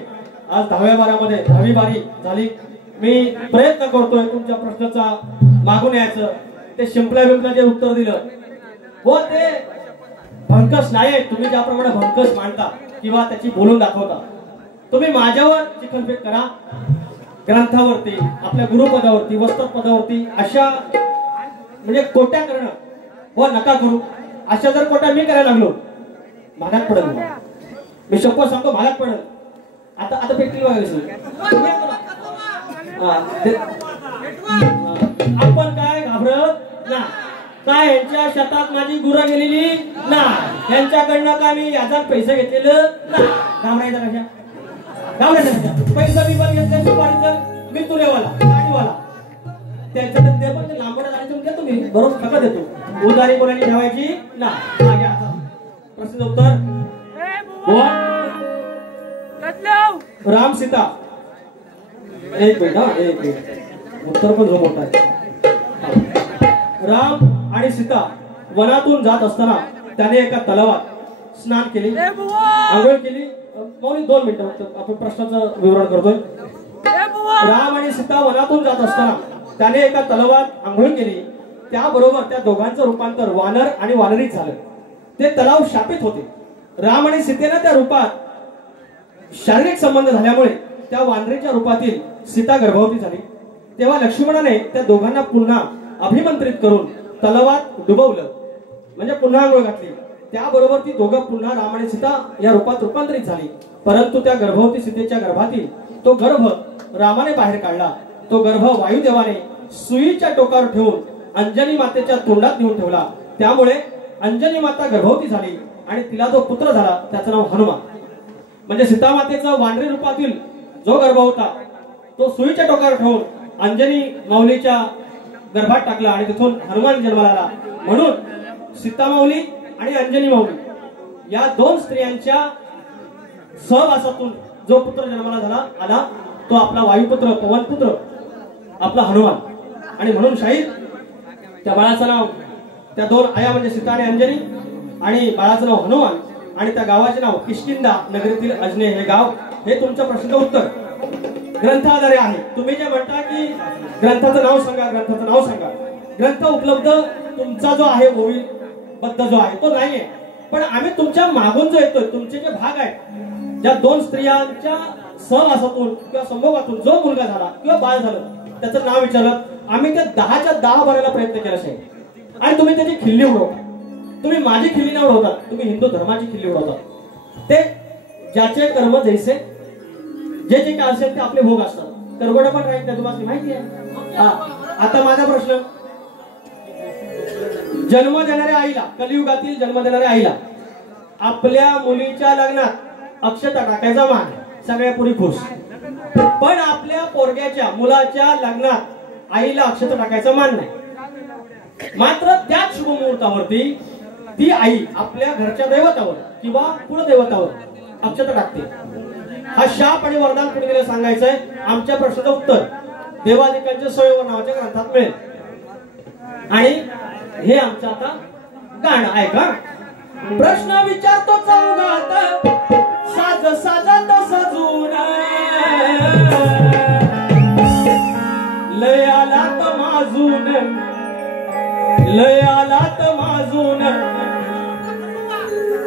आज 10व्या बारामध्ये 10वी बारी झाली. मी प्रयत्न करतोय तुमच्या प्रश्नाचा मागून यायचं. ते शिंपल्या बिंपल्या जे उत्तर दिलं व ते भंकस नाही. तुम्ही ज्याप्रमाणे भंकस मांडता किंवा त्याची बोलून दाखवता तुम्ही माझ्यावर चिखलफेक करा. ग्रंथावरती आपल्या गुरुपदावरती वस्त्रपदावरती अशा म्हणजे कोट्या करणं व नका करू. अशा जर कोट्या मी करायला लागलो महागात पडेल. मी शपथ सांगतो महागात पडेल. आता पेटली आपण काय घाबरत ना काय. यांच्या शेतात माझी गुरं गेलेली ना. यांच्याकडनं का मी याचाच पैसे घेतलेलं ना. घाबरायचा कशा पैसा मी पण घेतला सुपारीचं मी तुरेवाला गाडीवाला त्याच्यात ते पण लांबड जायचं म्हणजे तुम्ही बरोबर सगळं देतो. उधारी कोणाची ठेवायची ना. प्रश्न उत्तर राम सीता. एक मिनिट एक मिनिट उत्तर पण जो मोठा आहे. राम आणि सीता वनातून जात असताना त्याने एका तलावात स्नान केली आंघोळ केली. मौली 2 मिनिटं आपण प्रश्नाचं विवरण करतोय. राम आणि सीता वनातून जात असताना त्याने एका तलावात आंघोळ केली. त्याबरोबर त्या दोघांचं रूपांतर वानर आणि वानरीत झालं. ते तलाव शापित होते. राम आणि सीतेला त्या रूपात शारीरिक संबंध झाल्यामुळे त्या वानरीच्या रूपातील सीता गर्भवती झाली. तेव्हा लक्ष्मणाने त्या दोघांना पुन्हा अभिमंत्रित करून तलावात डुबवलं म्हणजे पुन्हा आंघोळ घातली. त्याबरोबर ती दोघं पुन्हा राम आणि सीता या रूपात रूपांतरित झाली. परंतु त्या गर्भवती सीतेच्या गर्भातील तो गर्भ रामाने बाहेर काढला. तो गर्भ वायुदेवाने सुईच्या टोकावर ठेवून अंजनी मातेच्या तोंडात नेऊन ठेवला. त्यामुळे अंजनी माता गर्भवती झाली आणि तिला जो पुत्र झाला त्याचं नाव हनुमान. म्हणजे सीता मातेचा वानरी रूपातील जो गर्भ होता तो सुईच्या टोकावर ठेवून अंजनी माऊलीच्या गर्भात टाकला आणि तिथून हनुमान जन्माला आला. म्हणून सीता माऊली आणि अंजनी माऊली या 2 स्त्रियांच्या सहवासातून जो पुत्र जन्माला आला तो आपला वायुपुत्र पवनपुत्र आपला हनुमान. आणि म्हणून शाहीर त्या बाळाचं नाव त्या 2 आया म्हणजे सीता आणि अंजनी आणि बाळाचं नाव हनुमान आणि त्या गावाचे नाव किष्किंधा नगरीतील अजने हे गाव. हे तुमच्या प्रश्नाचं उत्तर ग्रंथाधारे आहे. तुम्ही जे म्हणता की ग्रंथाचं नाव सांगा ग्रंथाचं नाव सांगा. ग्रंथ उपलब्ध तुमचा जो आहे ओवीबद्ध जो आहे तो नाहीये. पण आम्ही तुमच्या मागून जो येतोय तुमचे जे भाग आहेत ज्या 2 स्त्रियांच्या सहवासातून किंवा संभोगातून जो मुलगा झाला किंवा बाळ झालं त्याचं नाव विचारलं. आम्ही ते 10च्या 10 भरायला प्रयत्न केला साहेब आणि तुम्ही त्याची खिल्ली उडवता. तुम्ही माझी खिल्ली नाही उडवतात. तुम्ही हिंदू धर्माची खिल्ली उडवतात. ते ज्याचे कर्म जैसे जे जे काय असेल ते आपले भोग असतात. करगोडा पण राहील त्या तुम्हाला माहिती आहे. आता माझा प्रश्न जन्म देणाऱ्या आईला कलियुगातील जन्म देणाऱ्या आईला आपल्या मुलीच्या लग्नात अक्षता टाकायचा मान सगळ्या पुरी खुश. पण आपल्या पोरग्याच्या मुलाच्या लग्नात आईला अक्षता टाकायचा मान नाही. मात्र त्याच शुभ मुहूर्तावरती ती आई आपल्या घरच्या दैवतावर किंवा कुलदैवतावर अक्षता टाकते. हा शाप आणि वरदान कुणी दिलं सांगायचंय. आमच्या प्रश्नाचं उत्तर देवादिकांच्या स्वयंवर नावाच्या ग्रंथात मिळेल. आणि हे आमचं आता गाणं ऐका. प्रश्न विचारतो चौघात साज साजात सजून लय आलात माजून लय आलात माजून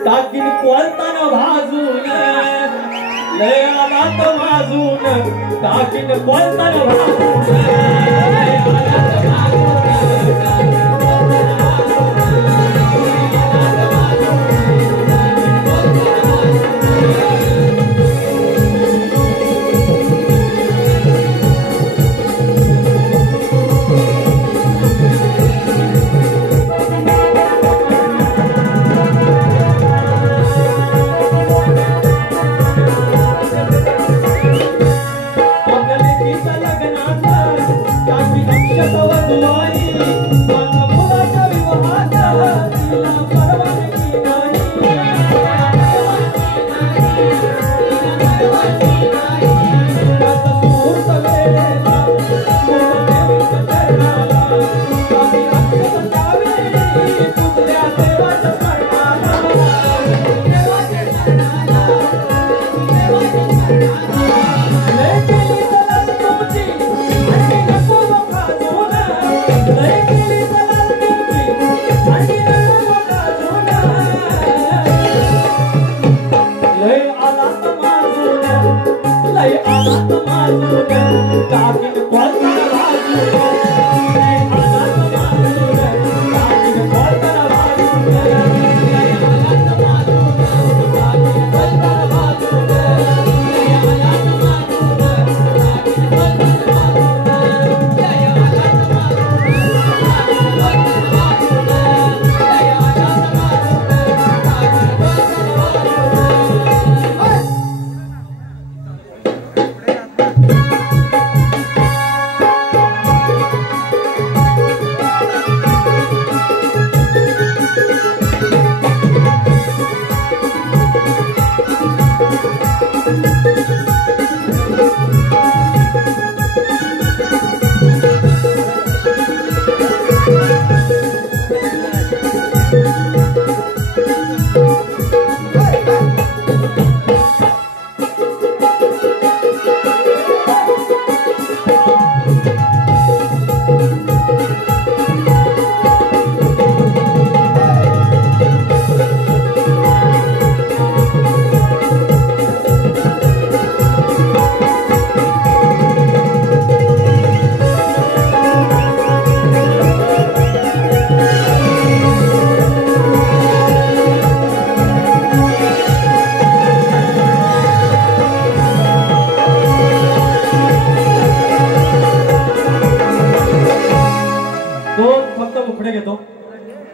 टाकीन कोलतान भाजून लय आलात माजून टाकीन कोलतान भाजून लय आलात माजून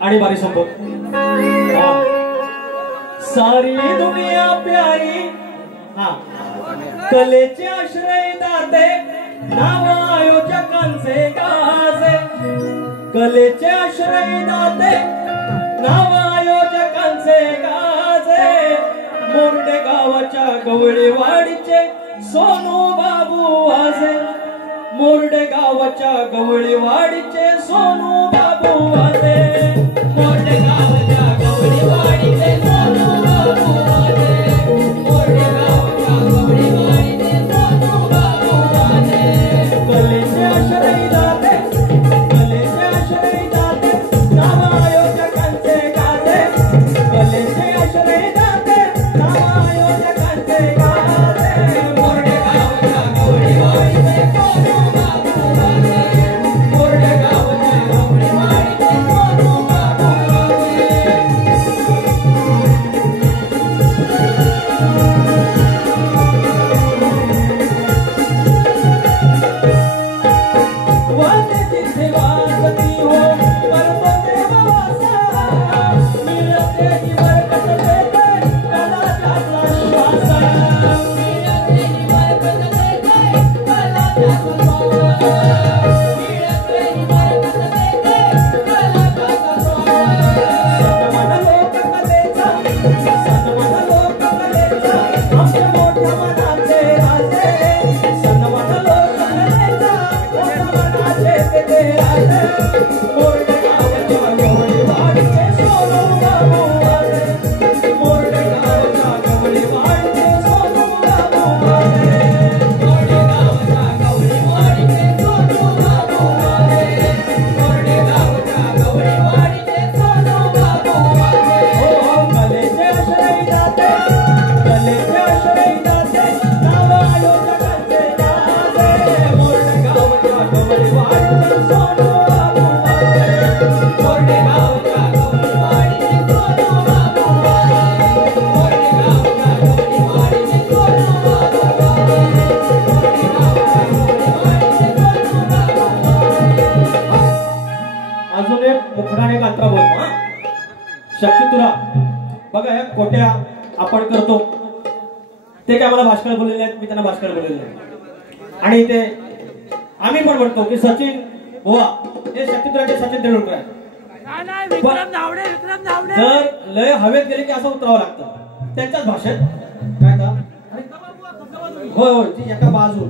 आणि बारी संपव. सारी दुनिया प्यारी हा कलेचे आश्रय दाते नाव आयोजकांचे गाजे कलेचे आश्रय दाते नाव आयोजकांचे गाजे मोरडे गावाच्या गवळीवाडीचे सोनू बाबू वाजे मोरडे गावाच्या गवळीवाडीचे सोनू बाबू वाजे मोरडे गावाच्या गवळीवाडीचे सोनू बाबू वाजे मोरडे गावाच्या गवळीवाडीचे सोनू बाबू वाजे कलेचे आश्रय दाते नाव आयोजकांचे गाजे कलेचे आश्रय दाते नाव आयोजकांचे गाजे मोरडे गावाच्या गवळीवाडीचे सोनू बाबू वाजे मोरडे गावाच्या शक्ती तुला बघा ह्या कोट्या आपण करतो ते काय मला भास्कर बोललेले आहेत, मी त्यांना भास्कर बोललेले आहे. आणि ते आम्ही पण म्हणतो की सचिन बुवा हे शक्तीतुराचे सचिन तेंडुलकर आहे. जर लय हवेत गेले की असं उतरावं लागतं त्यांच्याच भाषेत. काय का होय होय ती एका बाजू.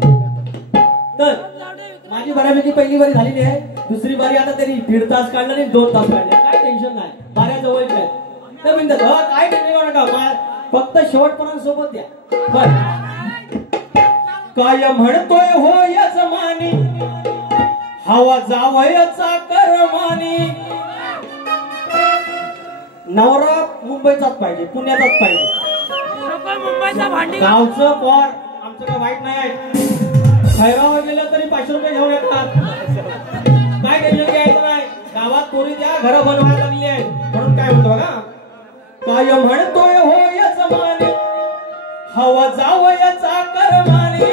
तर माझी बऱ्यापैकी पहिली बारी झालेली आहे, दुसरी बारी आता तरी 1.5 तास काढला आणि 2 तास काढले. काय टेन्शन नाही, बाऱ्या जवळच्या आहेत. तर बिंदू काय टेन्शन नका, फक्त शेवटपर्यंत सोबत द्या. बर काय म्हणतोय हो यजमानी हवा जावयाचा करमानी. नवरा मुंबईचाच पाहिजे, पुण्याचाच पाहिजे. गावचं पोर आमचं काय वाईट नाही आहे. खैरावर गेलं तरी 500 रुपये घेऊन येतात. काय टेन्शन घ्यायचं नाही, गावात पोरी द्या, घरं बनवायला लागली आहे. म्हणून काय होतं बघा, काय म्हणतोय हो यजमानी हवा जावयाचा करमानी.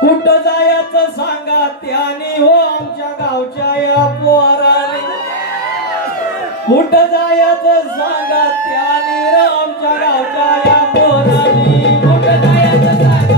कुठं जायचं सांगा त्याने हो आमच्या गावच्या या पोराने. कुठं जायचं सांगा त्याने रे आमच्या गावच्या या पोराने. कुठं जायचं सांगा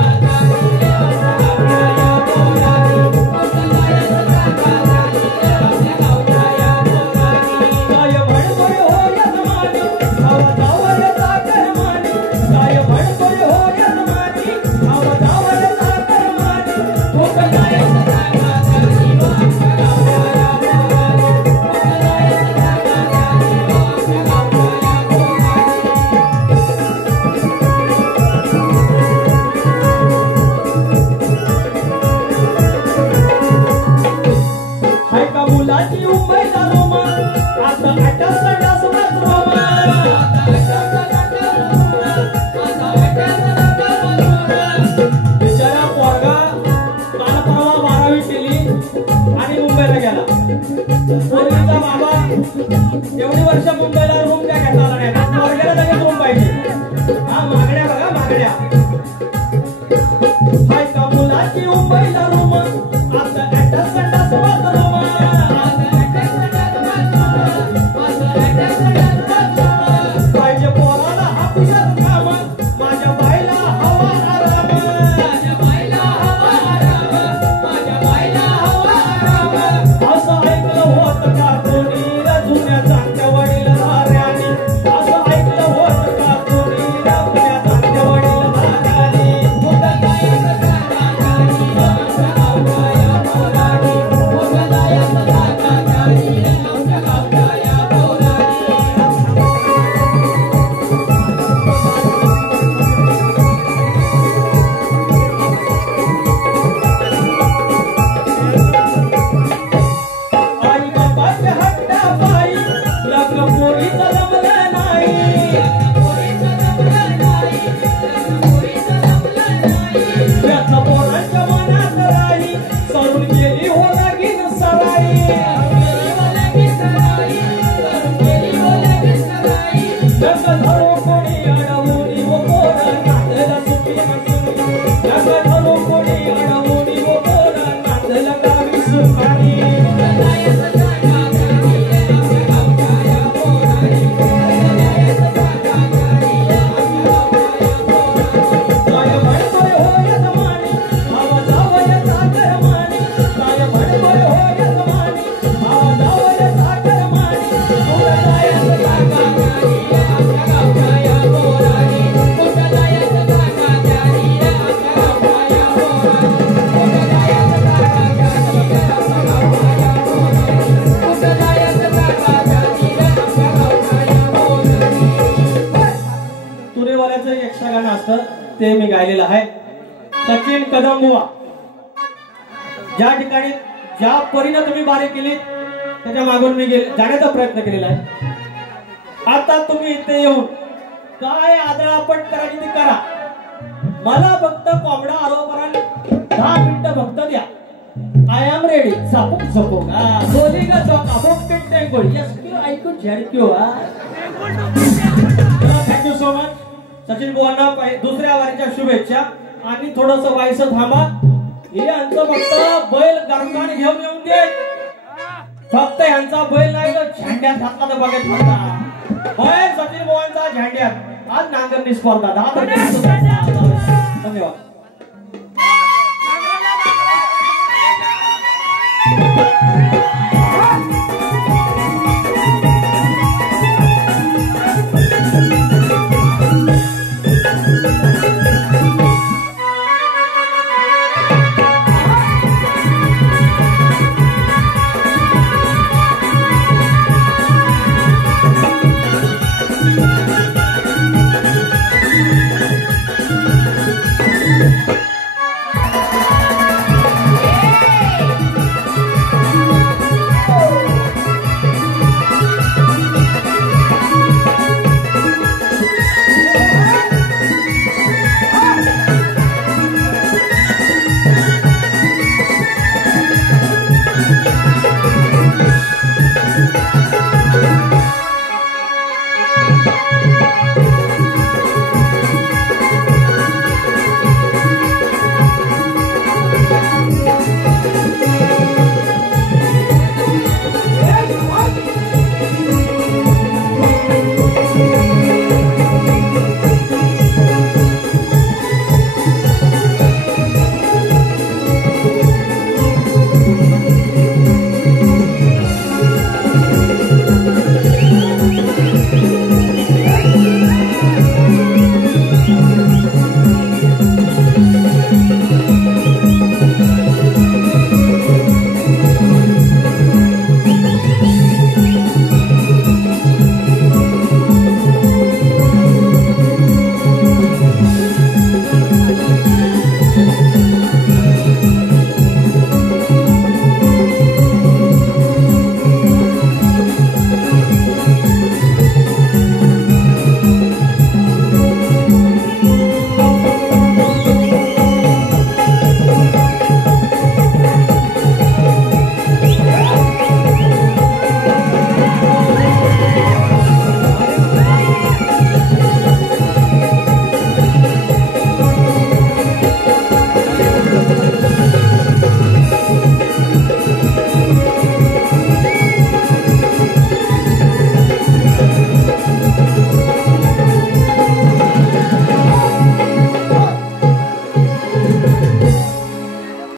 एवढी वर्ष मुंबईला रूम त्या घेतला नाही, पोरग्याला लगेच रूम पाहिजे. हा मागण्या बघा मागण्या. हाय का मुलाची मुंबईला रूम आता ऍटस संडास बाथरूम. पाहिजे पोराला हापिसात काम, माझ्या बाईला हवा आराम. माझ्या बाईला हवा आराम, माझ्या बाईला हवा आराम. असं ऐकलं होतं का कोणी जुन्या चांगल्या वडील धाऱ्याने. असं ऐकलं होतं का कोणी जुन्या चांगल्या वडील धाऱ्याने. कुठं जायचं सांगा गाडी आमच्या गावच्या या पोराने. कुठं जायचं सांगा गाडी आमच्या गावच्या या पोराने. आई बाबाच्या हट्टापायी लग्न पोरीचं जमलं नाही. त्याचा पोरांच्या मनात राही सरून गेली हो लगीन सराई. जग धरो कोणी अडवून वो पोरं नांदलं सुखी नसुनी. जग धरो कोणी अडवून वो पोरं नांदलं गावी सुखानी. ते मी गायलेलं आहे. सचिन कदम बुवा, ज्या ठिकाणी ज्या परीने तुम्ही बारी केली त्याच्या मागून मी जाण्याचा प्रयत्न केलेला आहे. आता तुम्ही इथे येऊन काय आदळापट करायची ती करा. मला फक्त कोंबडा आरोपरान 10 मिनिटं फक्त द्या. I am ready. सपोक सपोक बोली का सपोक टेंटे गोळी यस क्यों ऐकू झेड क्यों. Thank you so much. सचिन बुवांना दुसऱ्या वारीच्या शुभेच्छा. आणि थोडस व्हायचं थांबा. हे यांचं फक्त बैल गरमाने घेऊन येऊन दे. फक्त यांचा बैल नाही तर झेंड्यात घातला तर बघत होता. बैल सचिन बुवांचा झेंड्यात. आज नांगरणी स्पर्धा 10 तारखेला. धन्यवाद.